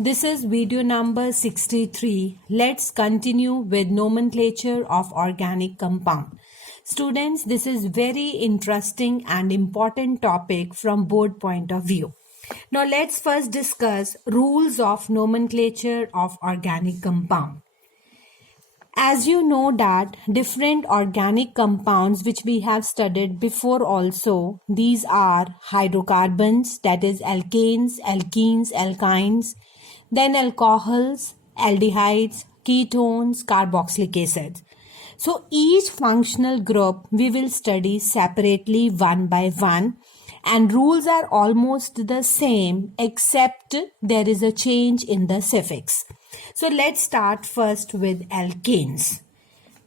This is video number 63. Let's continue with nomenclature of organic compound. Students, this is very interesting and important topic from board point of view. Now let's first discuss rules of nomenclature of organic compound. As you know that different organic compounds which we have studied before also, these are hydrocarbons, that is alkanes, alkenes, alkynes, then alcohols, aldehydes, ketones, carboxylic acids. So each functional group we will study separately one by one, and rules are almost the same except there is a change in the suffix. So let's start first with alkanes.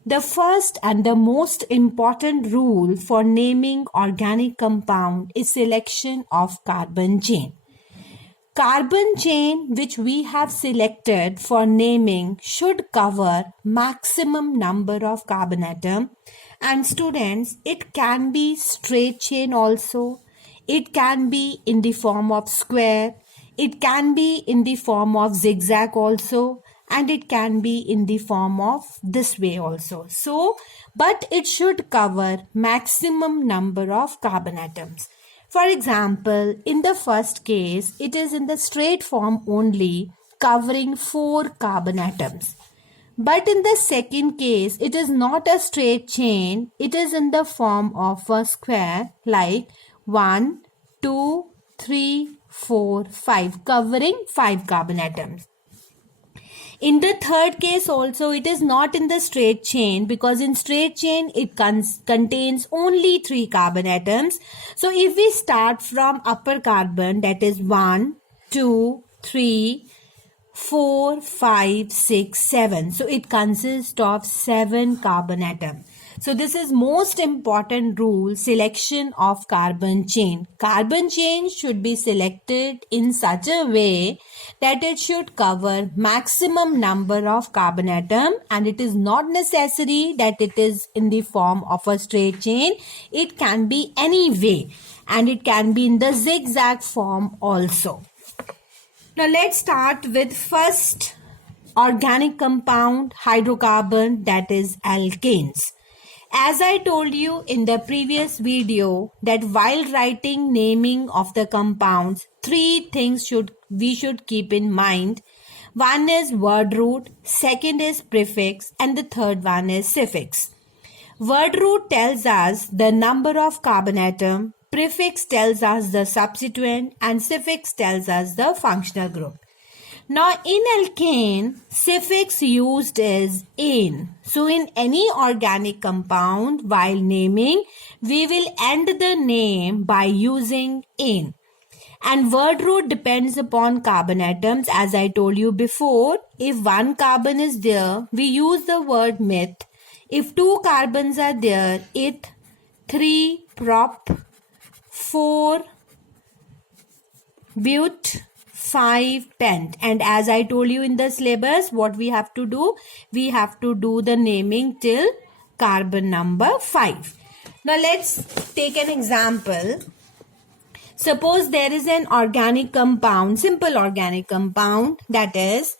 The first and the most important rule for naming organic compound is selection of carbon chain. Carbon chain which we have selected for naming should cover maximum number of carbon atom, and students, it can be straight chain also, it can be in the form of square, it can be in the form of zigzag also, and it can be in the form of this way also. So, but it should cover maximum number of carbon atoms. For example, in the first case, it is in the straight form only, covering 4 carbon atoms. But in the second case, it is not a straight chain, it is in the form of a square like 1, 2, 3, 4, 5, covering 5 carbon atoms. In the third case also, it is not in the straight chain, because in straight chain it contains only 3 carbon atoms. So if we start from upper carbon, that is 1, 2, 3, 4, 5, 6, 7. So it consists of 7 carbon atoms. So this is most important rule, selection of carbon chain. Carbon chain should be selected in such a way that it should cover maximum number of carbon atom, and it is not necessary that it is in the form of a straight chain. It can be any way, and it can be in the zigzag form also. Now let's start with first organic compound, hydrocarbon, that is alkanes. As I told you in the previous video that while writing naming of the compounds, 3 things we should keep in mind. One is word root, second is prefix, and the third one is suffix. Word root tells us the number of carbon atom, prefix tells us the substituent, and suffix tells us the functional group. Now in alkane, suffix used is "ane". So in any organic compound, while naming, we will end the name by using "ane". And word root depends upon carbon atoms. As I told you before, if 1 carbon is there, we use the word "meth". If 2 carbons are there, eth, 3 prop, 4 but, 5 pent. And as I told you in the syllabus, what we have to do? We have to do the naming till carbon number 5. Now let's take an example. Suppose there is an organic compound, simple organic compound, that is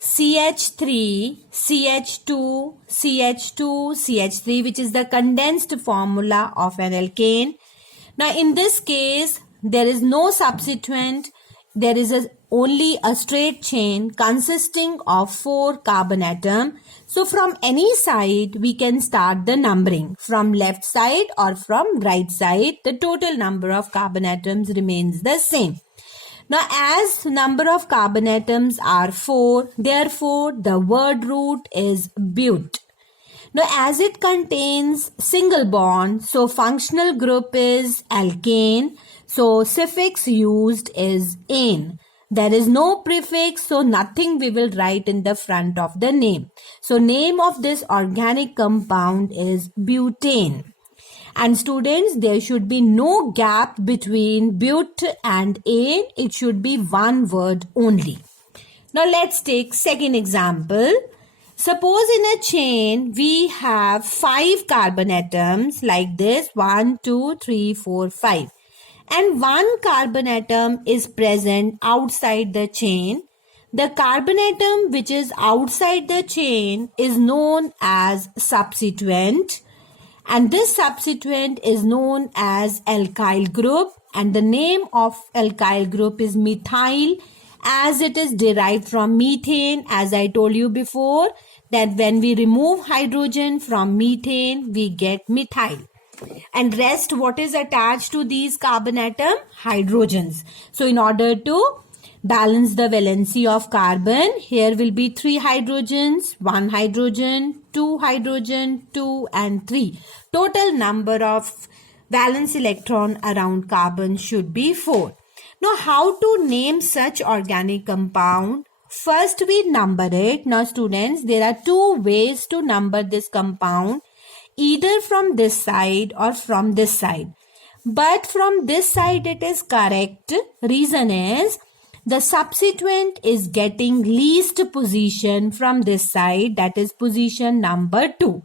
CH3, CH2, CH2, CH3, which is the condensed formula of an alkane. Now in this case, there is no substituent. There is only a straight chain consisting of 4 carbon atom. So from any side we can start the numbering, from left side or from right side. The total number of carbon atoms remains the same. Now as number of carbon atoms are 4, therefore the word root is but. Now as it contains single bond, so functional group is alkane. So suffix used is "ane". There is no prefix, so nothing we will write in the front of the name. So name of this organic compound is butane. And students, there should be no gap between but and "ane". It should be one word only. Now let's take second example. Suppose in a chain we have 5 carbon atoms like this, 1, 2, 3, 4, 5. And 1 carbon atom is present outside the chain. The carbon atom which is outside the chain is known as substituent, and this substituent is known as alkyl group, and the name of alkyl group is methyl, as it is derived from methane. As I told you before, that when we remove hydrogen from methane, we get methyl. And rest, what is attached to these carbon atom? Hydrogens. So in order to balance the valency of carbon, here will be 3 hydrogens, 1 hydrogen, 2 hydrogen, 2 and 3. Total number of valence electron around carbon should be 4. Now, how to name such organic compound? First, we number it. Now, students, there are 2 ways to number this compound, either from this side or from this side. But from this side, it is correct. Reason is, the substituent is getting least position from this side, that is position number 2.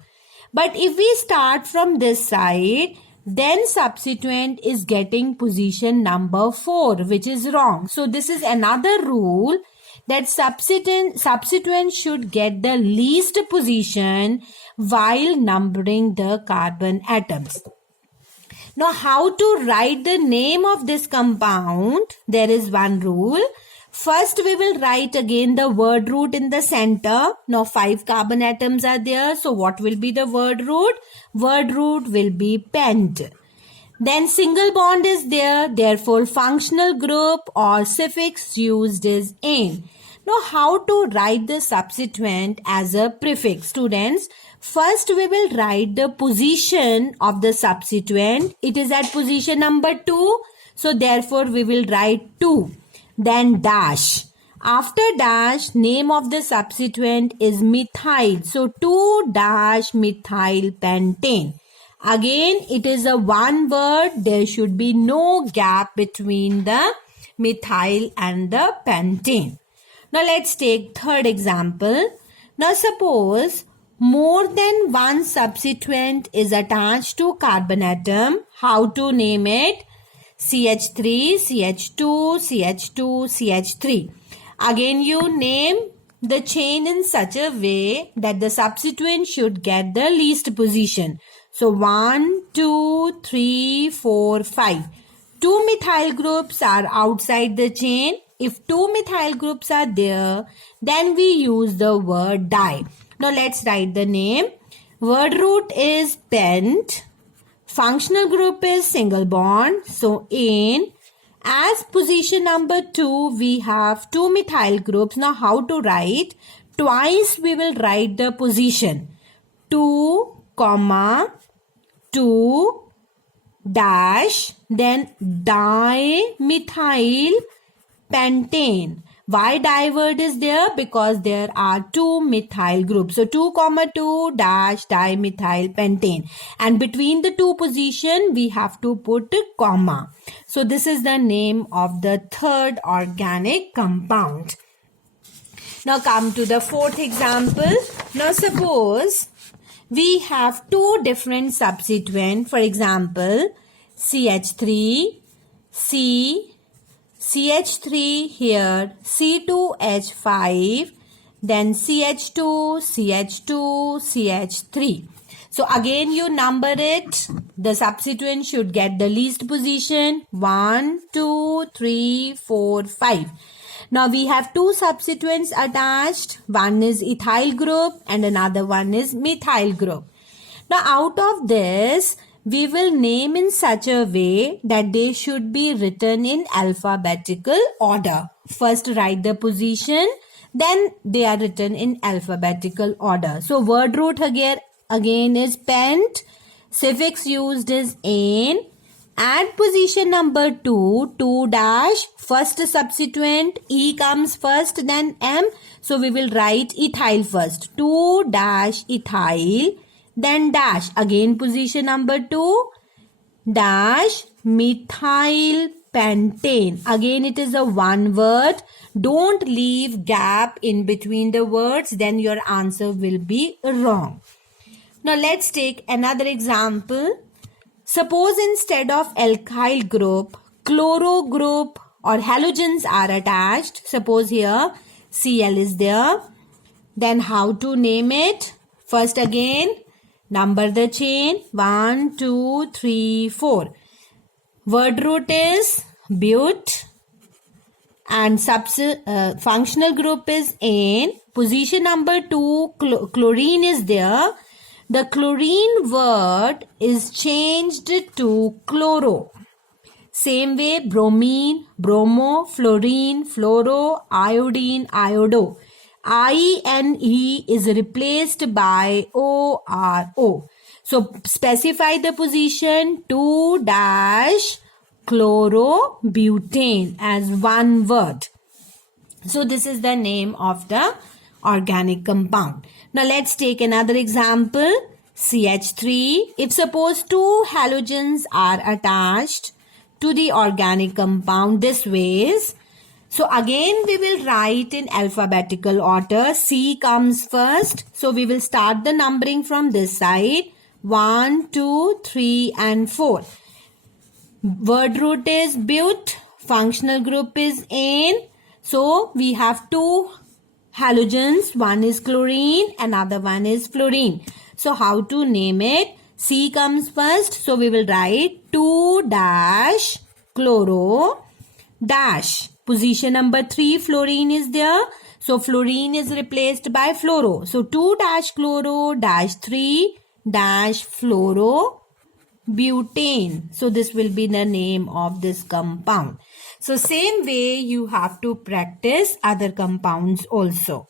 But if we start from this side, then substituent is getting position number 4, which is wrong. So this is another rule, that substituent should get the least position while numbering the carbon atoms. Now, how to write the name of this compound? There is one rule. First, we will write again the word root in the center. Now, 5 carbon atoms are there. So, what will be the word root? Word root will be pent. Then, single bond is there. Therefore, functional group or suffix used is "ane." Now, how to write the substituent as a prefix? Students, first we will write the position of the substituent. It is at position number 2. So, therefore, we will write 2. Then dash. After dash, name of the substituent is methyl. So, 2-methyl pentane. Again, it is a one word. There should be no gap between the methyl and the pentane. Now, let's take third example. Now, suppose more than one substituent is attached to carbon atom. How to name it? CH3, CH2, CH2, CH3. Again, you name the chain in such a way that the substituent should get the least position. So, 1, 2, 3, 4, 5. 2 methyl groups are outside the chain. If 2 methyl groups are there, then we use the word di. Now, let's write the name. Word root is pent. Functional group is single bond. So, ane. As position number 2, we have 2 methyl groups. Now, how to write? Twice we will write the position. 2, 2, dash, then dimethyl pentane. Why di word is there? Because there are 2 methyl groups. So 2, 2 dash dimethyl pentane. And between the 2 position, we have to put comma. So this is the name of the third organic compound. Now come to the fourth example. Now suppose we have 2 different substituents. For example, CH3, CH3 here, C2H5, then CH2, CH2, CH3. So again you number it. The substituent should get the least position. 1, 2, 3, 4, 5. Now we have 2 substituents attached. One is ethyl group and another one is methyl group. Now out of this, we will name in such a way that they should be written in alphabetical order. First write the position, then they are written in alphabetical order. So word root again is pent, suffix used is ane. At position number 2, 2 dash, first substituent, E comes first, then M. So we will write ethyl first. 2 dash ethyl, then dash. Again position number 2, dash methyl pentane. Again it is a one word. Don't leave gap in between the words, then your answer will be wrong. Now let's take another example. Suppose instead of alkyl group, chloro group or halogens are attached. Suppose here Cl is there. Then how to name it? First again, number the chain. 1, 2, 3, 4. Word root is but and functional group is ane. Position number 2, chlorine is there. The chlorine word is changed to chloro. Same way, bromine, bromo, fluorine, fluoro, iodine, iodo. INE is replaced by ORO. So specify the position 2-chlorobutane as one word. So this is the name of the organic compound. Now let's take another example. CH3. If suppose two halogens are attached to the organic compound this ways. So again we will write in alphabetical order. C comes first. So we will start the numbering from this side. 1, 2, 3 and 4. Word root is but. Functional group is ane. So we have two halogens. One is chlorine, another one is fluorine. So how to name it? C comes first. So we will write 2-chloro dash. Position number 3, fluorine is there. So fluorine is replaced by fluoro. So 2-chloro dash 3-fluoro butane. So this will be the name of this compound. So same way you have to practice other compounds also.